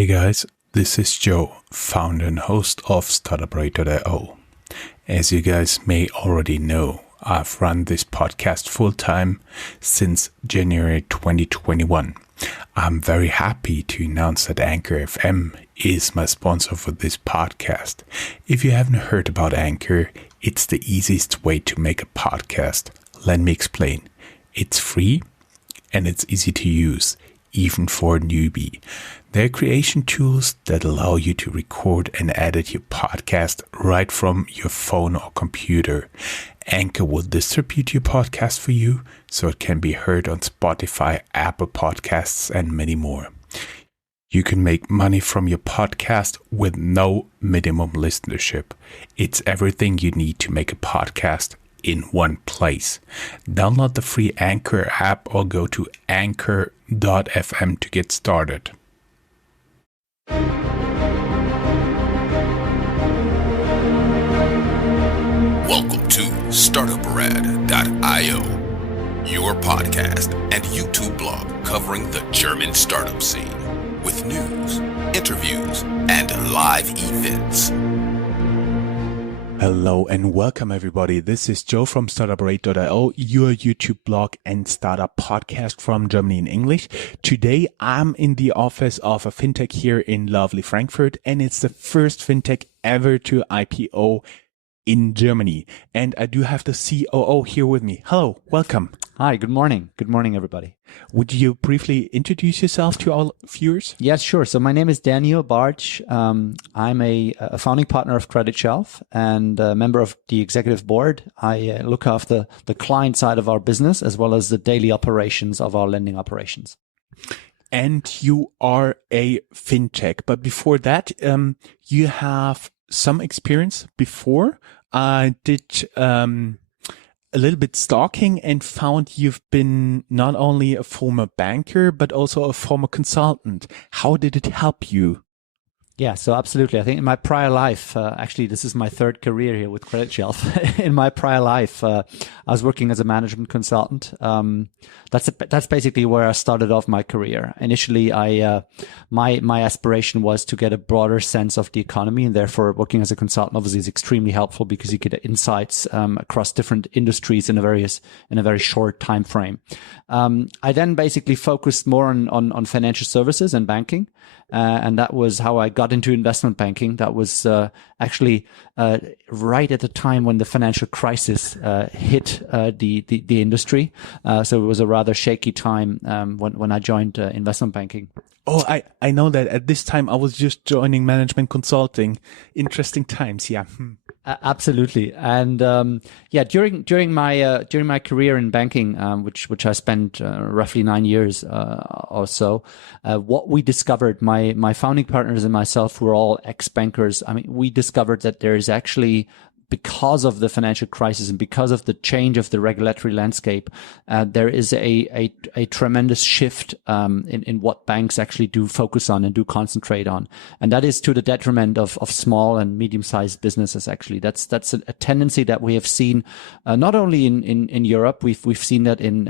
Hey guys, this is Joe, founder and host of Startuprad.io. As you guys may already know, I've run this podcast full-time since January 2021. I'm very happy to announce that Anchor FM is my sponsor for this podcast. If you haven't heard about Anchor, it's the easiest way to make a podcast. Let me explain. It's free and it's easy to use, even for a newbie. They're creation tools that allow you to record and edit your podcast right from your phone or computer. Anchor will distribute your podcast for you so it can be heard on Spotify, Apple Podcasts, and many more. You can make money from your podcast with no minimum listenership. It's everything you need to make a podcast in one place. Download the free Anchor app or go to anchor.fm to get started. Welcome to Startuprad.io, your podcast and YouTube blog covering the German startup scene with news, interviews, and live events. Hello and welcome everybody. This is Joe from Startuprad.io, your YouTube blog and startup podcast from Germany in English. Today I'm in the office of a Fintech here in lovely Frankfurt, and it's the first Fintech ever to IPO in Germany. And I do have the COO here with me. Hello, welcome. Hi, good morning. Good morning, everybody. Would you briefly introduce yourself to our viewers? Yes, sure. So my name is Daniel Bartsch. I'm a founding partner of Creditshelf and a member of the executive board. I look after the client side of our business as well as the daily operations of our lending operations. And you are a fintech. But before that, you have some experience before. I did a little bit stalking and found you've been not only a former banker, but also a former consultant. How did it help you? Yeah, so absolutely. I think in my prior life, actually, this is my third career here with Creditshelf. In my prior life, I was working as a management consultant. That's basically where I started off my career. Initially, my aspiration was to get a broader sense of the economy, and therefore working as a consultant obviously is extremely helpful because you get insights across different industries in a very short time frame. I then basically focused more on financial services and banking. And that was how I got into investment banking. That was actually right at the time when the financial crisis hit the industry. So it was a rather shaky time when I joined investment banking. Oh, I know that at this time I was just joining management consulting. Interesting times, yeah. Absolutely, and during my career in banking, which I spent roughly 9 years or so, what we discovered, my founding partners and myself, who were all ex-bankers. I mean, we discovered that there is actually, because of the financial crisis and because of the change of the regulatory landscape, there is a tremendous shift in what banks actually do focus on and do concentrate on, and that is to the detriment of small and medium-sized businesses. Actually, that's a tendency that we have seen not only in Europe. We've seen that in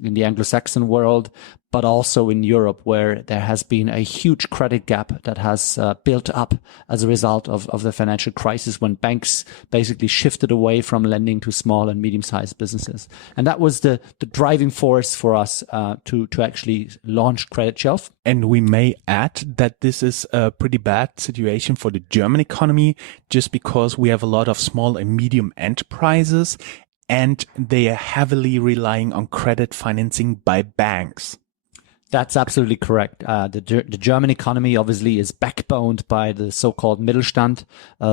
the Anglo-Saxon world, but also in Europe, where there has been a huge credit gap that has built up as a result of the financial crisis, when banks basically shifted away from lending to small and medium-sized businesses. And that was the driving force for us to actually launch Creditshelf. And we may add that this is a pretty bad situation for the German economy, just because we have a lot of small and medium enterprises, and they are heavily relying on credit financing by banks. That's absolutely correct. The German economy obviously is backboned by the so-called Mittelstand,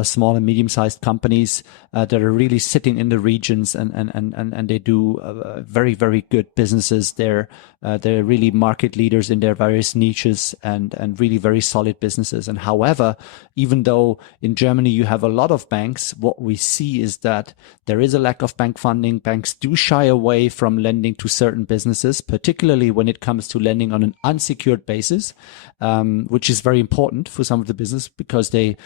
small and medium-sized companies that are really sitting in the regions, and they do very, very good businesses. They're really market leaders in their various niches and really very solid businesses. And however, even though in Germany you have a lot of banks, what we see is that there is a lack of bank funding. Banks do shy away from lending to certain businesses, particularly when it comes to lending on an unsecured basis, which is very important for some of the business because they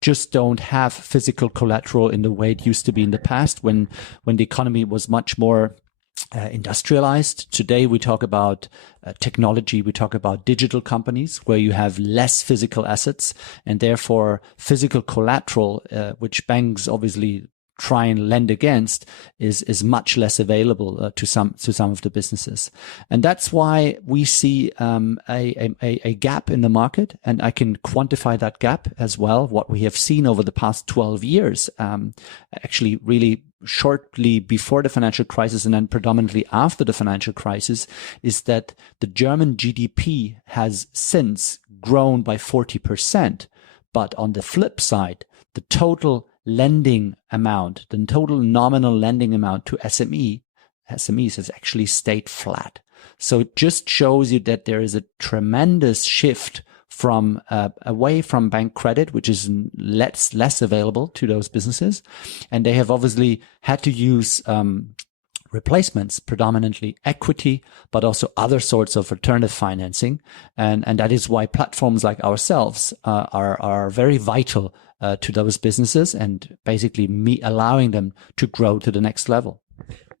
just don't have physical collateral in the way it used to be in the past when the economy was much more industrialized. Today we talk about technology, we talk about digital companies where you have less physical assets and therefore physical collateral, which banks obviously try and lend against, is much less available to some of the businesses. And that's why we see a gap in the market, and I can quantify that gap as well. What we have seen over the past 12 years, actually really shortly before the financial crisis and then predominantly after the financial crisis, is that the German GDP has since grown by 40%. But on the flip side, the total lending amount, the total nominal lending amount to SMEs has actually stayed flat. So it just shows you that there is a tremendous shift from away from bank credit, which is less available to those businesses. And they have obviously had to use replacements, predominantly equity, but also other sorts of alternative financing. And that is why platforms like ourselves are very vital to those businesses and basically allowing them to grow to the next level.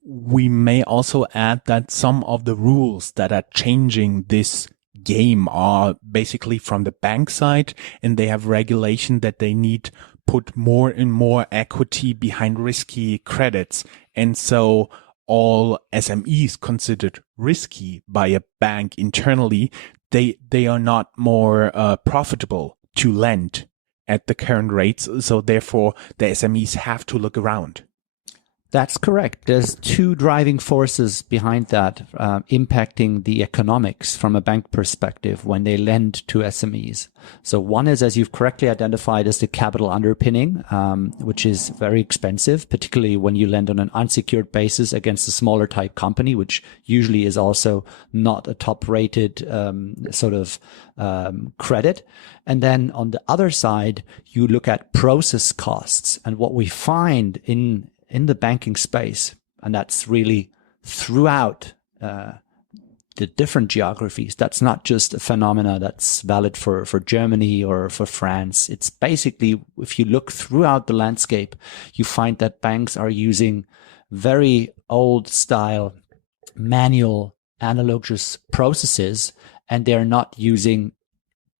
We may also add that some of the rules that are changing this game are basically from the bank side, and they have regulation that they need put more and more equity behind risky credits. And so all SMEs considered risky by a bank internally, they are not more profitable to lend at the current rates. So therefore, the SMEs have to look around. That's correct. There's two driving forces behind that, impacting the economics from a bank perspective when they lend to SMEs. So one is, as you've correctly identified, is the capital underpinning, which is very expensive, particularly when you lend on an unsecured basis against a smaller type company, which usually is also not a top rated credit. And then on the other side, you look at process costs. And what we find in the banking space, and that's really throughout the different geographies. That's not just a phenomena that's valid for Germany or for France. It's basically, if you look throughout the landscape, you find that banks are using very old style manual analogous processes, and they're not using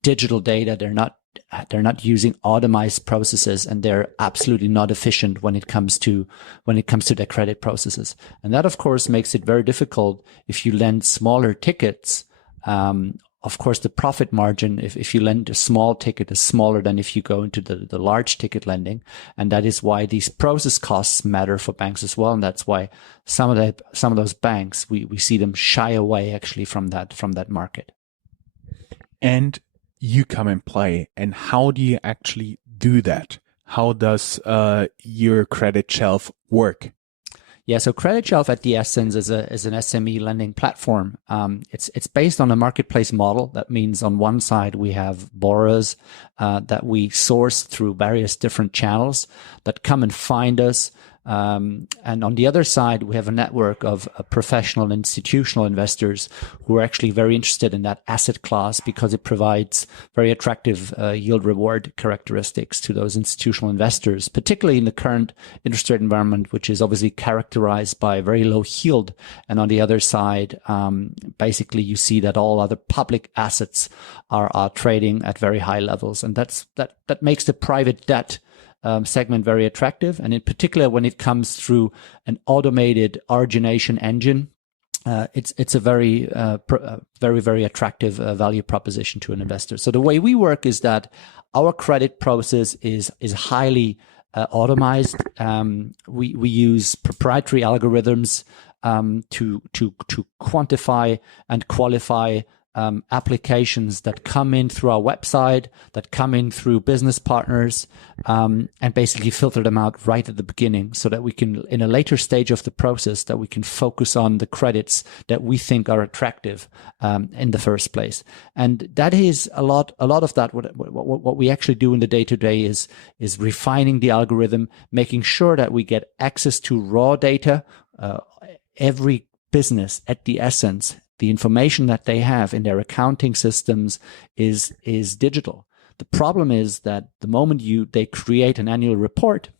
digital data. They're not using automized processes, and they're absolutely not efficient when it comes to their credit processes. And that, of course, makes it very difficult if you lend smaller tickets. Of course, the profit margin, if you lend a small ticket, is smaller than if you go into the large ticket lending. And that is why these process costs matter for banks as well. And that's why some of those banks, we see them shy away actually from that market. And you come and play. And how do you actually do that? How does your Creditshelf work? Yeah, so Creditshelf at the essence is an SME lending platform. It's based on a marketplace model. That means on one side we have borrowers that we source through various different channels that come and find us. And on the other side, we have a network of professional and institutional investors who are actually very interested in that asset class because it provides very attractive yield reward characteristics to those institutional investors, particularly in the current interest rate environment, which is obviously characterized by very low yield. And on the other side, basically you see that all other public assets are trading at very high levels. And that makes the private debt segment very attractive, and in particular when it comes through an automated origination engine, it's a very very attractive value proposition to an investor. So the way we work is that our credit process is highly automized. We use proprietary algorithms to quantify and qualify applications that come in through our website, that come in through business partners, and basically filter them out right at the beginning so that we can, in a later stage of the process, that we can focus on the credits that we think are attractive in the first place. And that is a lot of that. What we actually do in the day-to-day is refining the algorithm, making sure that we get access to raw data. Every business at the essence, the information that they have in their accounting systems is digital. The problem is that the moment they create an annual report,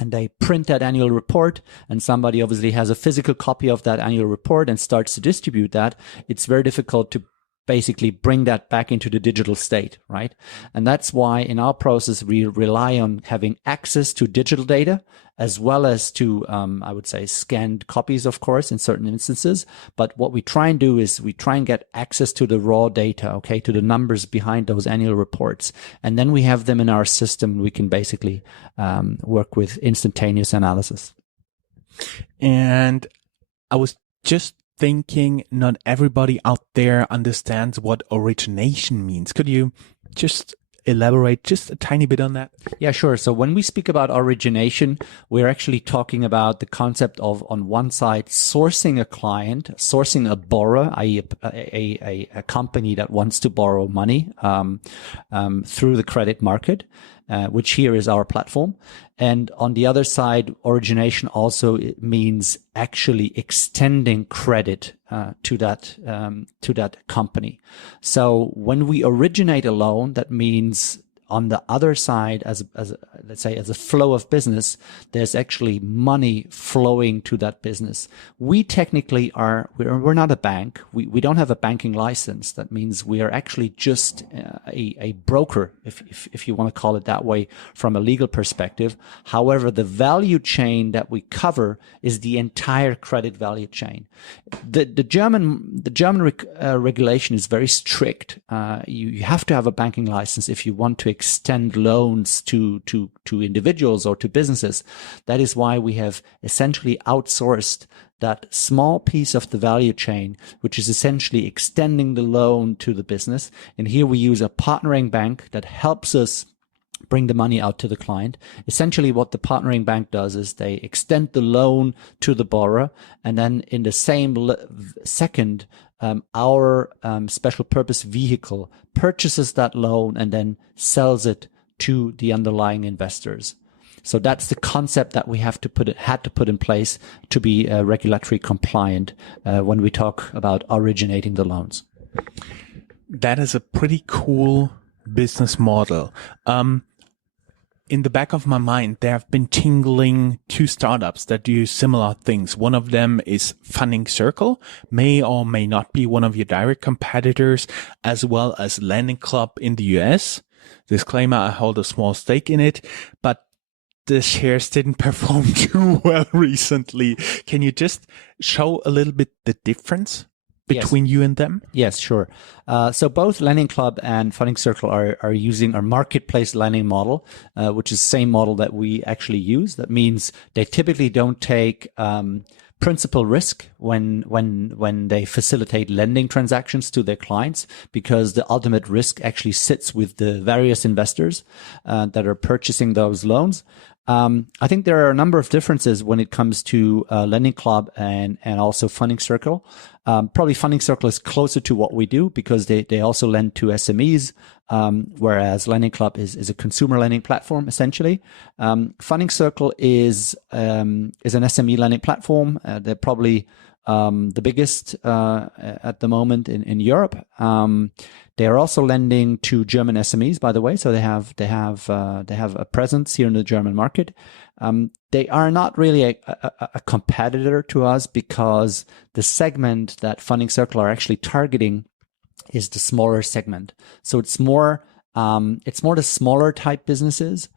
and they print that annual report, and somebody obviously has a physical copy of that annual report and starts to distribute that, it's very difficult to basically bring that back into the digital state, right? And that's why in our process, we rely on having access to digital data as well as to, I would say, scanned copies, of course, in certain instances. But what we try and do is we try and get access to the raw data, okay, to the numbers behind those annual reports. And then we have them in our system. We can basically work with instantaneous analysis. And I was just thinking not everybody out there understands what origination means. Could you just elaborate just a tiny bit on that? Yeah, sure. So when we speak about origination, we're actually talking about the concept of, on one side, sourcing a client, sourcing a borrower, i.e. a company that wants to borrow money through the credit market, which here is our platform. And on the other side, origination also means actually extending credit to that company. So when we originate a loan, that means on the other side, as let's say, as a flow of business, there's actually money flowing to that business. We technically we're not a bank. We don't have a banking license. That means we are actually just a broker, if you want to call it that way, from a legal perspective. However, the value chain that we cover is the entire credit value chain. The German regulation is very strict. You have to have a banking license if you want to extend loans to individuals or to businesses. That is why we have essentially outsourced that small piece of the value chain, which is essentially extending the loan to the business. And here we use a partnering bank that helps us bring the money out to the client. Essentially what the partnering bank does is they extend the loan to the borrower, and then in the same second, our special purpose vehicle purchases that loan and then sells it to the underlying investors. So that's the concept that we had to put in place to be regulatory compliant when we talk about originating the loans. That is a pretty cool business model. In the back of my mind, there have been tingling two startups that do similar things. One of them is Funding Circle, may or may not be one of your direct competitors, as well as Lending Club in the US. Disclaimer, I hold a small stake in it, but the shares didn't perform too well recently. Can you just show a little bit the difference between you and them? Yes, sure. So both Lending Club and Funding Circle are using our marketplace lending model, which is the same model that we actually use. That means they typically don't take principal risk when they facilitate lending transactions to their clients, because the ultimate risk actually sits with the various investors that are purchasing those loans. I think there are a number of differences when it comes to Lending Club and also Funding Circle. Probably Funding Circle is closer to what we do because they also lend to SMEs, whereas Lending Club is a consumer lending platform essentially. Funding Circle is an SME lending platform. They're probably the biggest at the moment in Europe. They are also lending to German SMEs, by the way. So they have a presence here in the German market. They are not really a competitor to us because the segment that Funding Circle are actually targeting is the smaller segment. So it's more the smaller type businesses,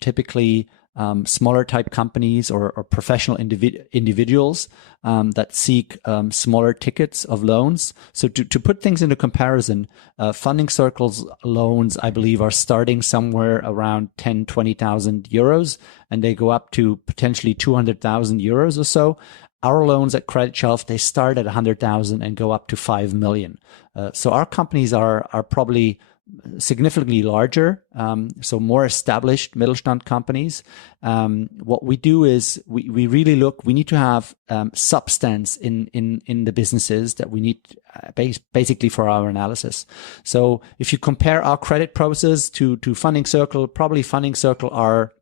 typically smaller type companies or professional individuals that seek smaller tickets of loans. So to put things into comparison, Funding Circle's loans, I believe, are starting somewhere around 10, 20,000 euros, and they go up to potentially 200,000 euros or so. Our loans at Creditshelf, they start at 100,000 and go up to 5 million. So our companies are probably significantly larger, so more established Mittelstand companies. What we do is we really look, we need to have substance in the businesses that we need basically for our analysis. So if you compare our credit process to Funding Circle, probably Funding Circle are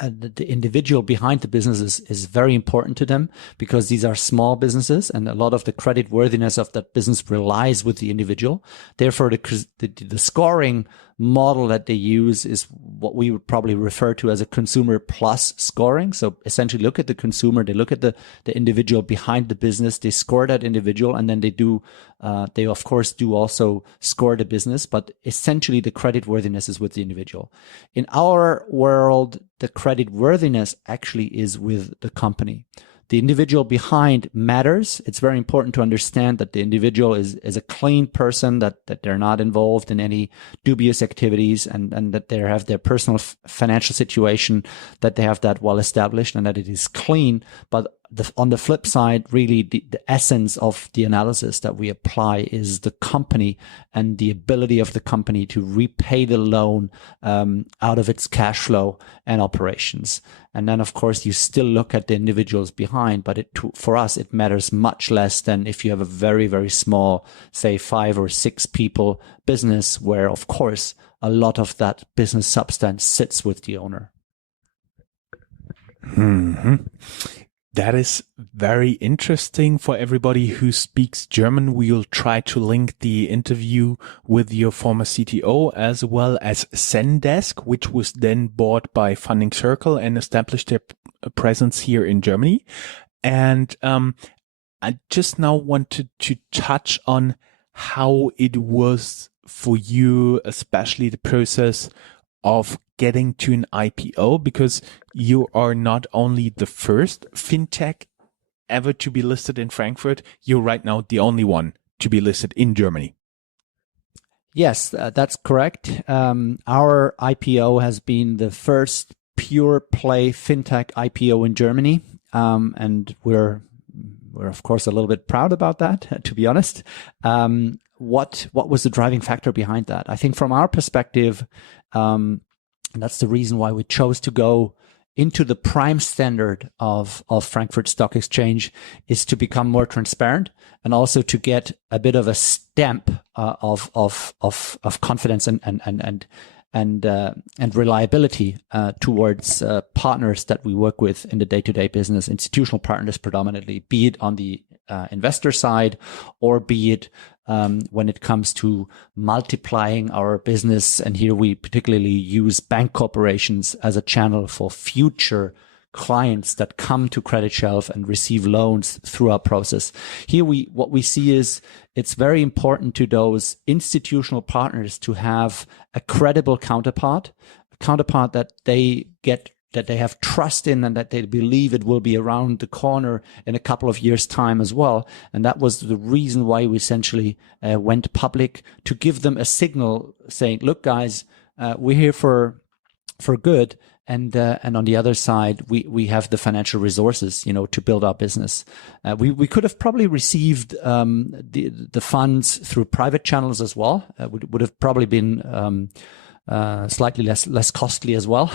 the individual behind the business is very important to them, because these are small businesses and a lot of the credit worthiness of that business relies with the individual. Therefore, the scoring model that they use is what we would probably refer to as a consumer plus scoring. So essentially look at the consumer, they look at the individual behind the business, they score that individual, and then they of course do also score the business, but essentially the credit worthiness is with the individual. In our world, the credit worthiness actually is with the company. The individual behind matters. It's very important to understand that the individual is a clean person, that they're not involved in any dubious activities, and that they have their personal financial situation, that they have that well established and that it is clean. But on the flip side, really the essence of the analysis that we apply is the company and the ability of the company to repay the loan out of its cash flow and operations. And then, of course, you still look at the individuals behind, but for us, it matters much less than if you have a very, very small, say 5 or 6 people business, where, of course, a lot of that business substance sits with the owner. Mm-hmm. That is very interesting for everybody who speaks German. We'll try to link the interview with your former CTO as well as Zendesk, which was then bought by Funding Circle and established their presence here in Germany. And I just now wanted to touch on how it was for you, especially the process of getting to an IPO, because you are not only the first fintech ever to be listed in Frankfurt, you're right now the only one to be listed in Germany. Yes, that's correct. Our IPO has been the first pure play fintech IPO in Germany, and we're of course a little bit proud about that, to be honest. What was the driving factor behind that? I think from our perspective, and that's the reason why we chose to go into the prime standard of Frankfurt Stock Exchange, is to become more transparent and also to get a bit of a stamp of confidence and reliability towards partners that we work with in the day-to-day business, institutional partners predominantly, be it on the investor side or be it when it comes to multiplying our business. And here we particularly use bank corporations as a channel for future clients that come to Creditshelf and receive loans through our process. Here what we see is it's very important to those institutional partners to have a credible counterpart that they have trust in and that they believe it will be around the corner in a couple of years' time as well. And that was the reason why we essentially went public, to give them a signal saying, look, guys, we're here for good. And on the other side, we have the financial resources, to build our business. We could have probably received the funds through private channels as well. Would have probably been slightly less costly as well.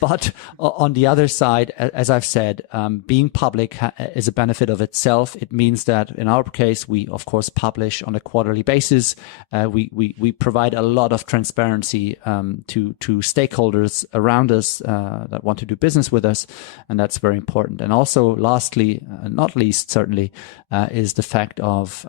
But on the other side, as I've said, being public is a benefit of itself. It means that in our case, we of course publish on a quarterly basis. We provide a lot of transparency to stakeholders around us that want to do business with us, and that's very important. And also, lastly, not least, certainly, is the fact of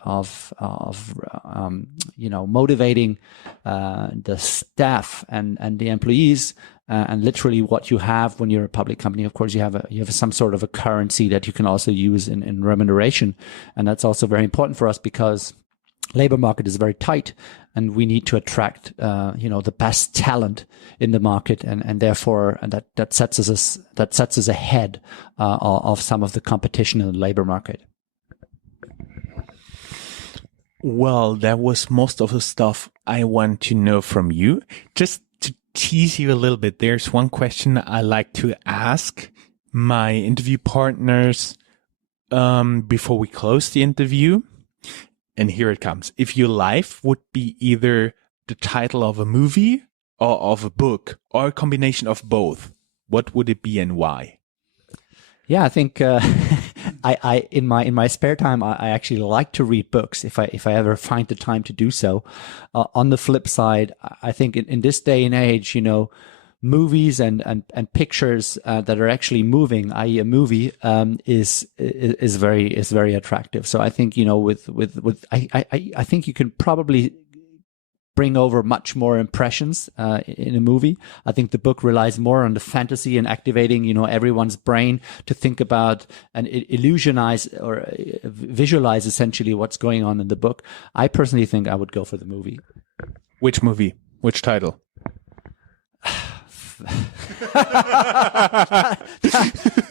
motivating the staff and the employees, and literally what you have when you're a public company. Of course, you have some sort of a currency that you can also use in remuneration, and that's also very important for us because labor market is very tight, and we need to attract the best talent in the market, and therefore that sets us ahead of some of the competition in the labor market. Well, that was most of the stuff I want to know from you. Just to tease you a little bit, there's one question I like to ask my interview partners before we close the interview. And here it comes. If your life would be either the title of a movie or of a book or a combination of both, what would it be and why? Yeah, I think I in my spare time I actually like to read books if I ever find the time to do so. On the flip side, I think in this day and age, movies and pictures that are actually moving, i.e. a movie, is very attractive. So I think, I think you can probably bring over much more impressions in a movie. I think the book relies more on the fantasy and activating, everyone's brain to think about and illusionize or visualize essentially what's going on in the book. I personally think I would go for the movie. Which movie? Which title?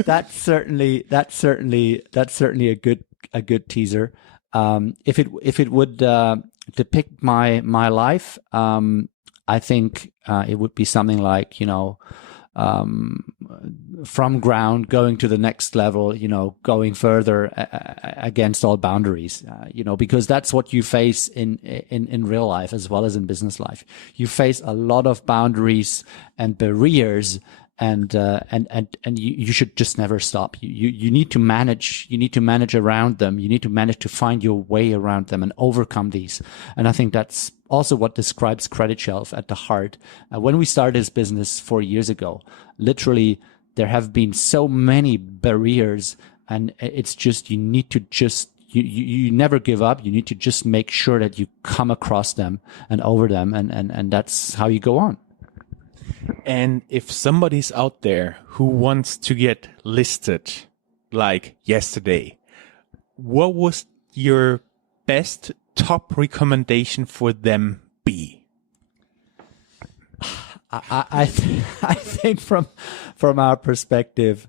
That's certainly a good teaser. If it would depict my life, I think it would be something like, from ground going to the next level, going further against all boundaries, because that's what you face in real life as well as in business life. You face a lot of boundaries and barriers, and you should just never stop. You need to manage around them. You need to manage to find your way around them and overcome these. And I think that's also what describes Creditshelf at the heart. When we started this business 4 years ago, literally there have been so many barriers, and it's just, you need to just, you never give up. You need to just make sure that you come across them and over them, and that's how you go on. And if somebody's out there who wants to get listed like yesterday, what was your best top recommendation for them be? I think from our perspective,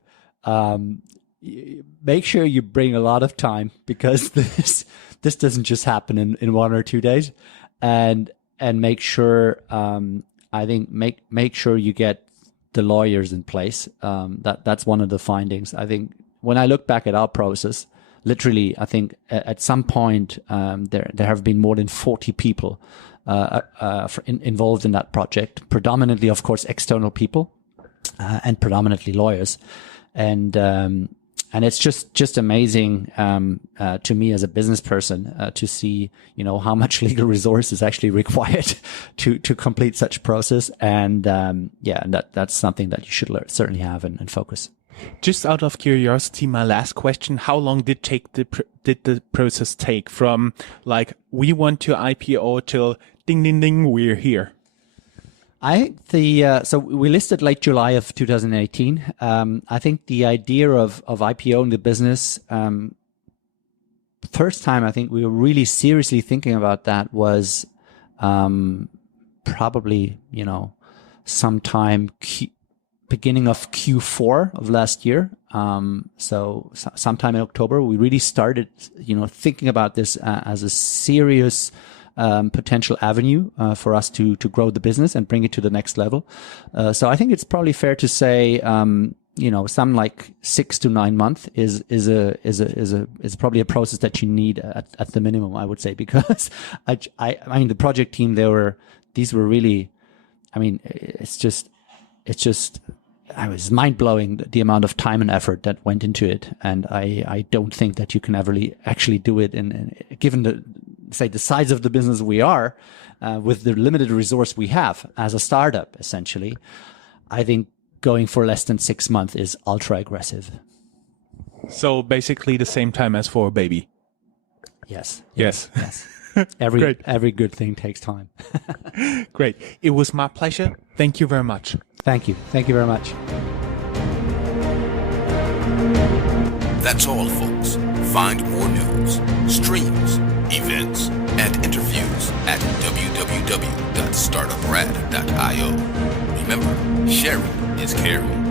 make sure you bring a lot of time, because this doesn't just happen in 1 or 2 days, and make sure, I think make sure you get the lawyers in place. That's one of the findings. I think when I look back at our process, literally, I think at some point there have been more than 40 people involved in that project. Predominantly, of course, external people and predominantly lawyers, and it's just amazing to me as a business person to see, how much legal resource is actually required to complete such a process. And and that's something that you should certainly have and focus. Just out of curiosity, my last question: how long did the process take from like we want to IPO till ding ding ding we're here? I think so we listed late July of 2018. I think the idea of IPOing the business, first time I think we were really seriously thinking about that was probably, sometime beginning of Q4 of last year. So sometime in October, we really started, thinking about this as a serious potential avenue for us to grow the business and bring it to the next level. So I think it's probably fair to say, some like 6 to 9 months is probably a process that you need at the minimum, I would say, because I mean the project team, these were really, I mean, it's just I was mind blowing the amount of time and effort that went into it, and I don't think that you can ever actually do it in given the size of the business we are, with the limited resource we have as a startup, essentially. I think going for less than 6 months is ultra aggressive. So basically the same time as for a baby. Yes. Every good thing takes time. Great. It was my pleasure. Thank you very much. Thank you very much. That's all, folks. Find more news, streams, events, and interviews at www.startuprad.io. Remember, sharing is caring.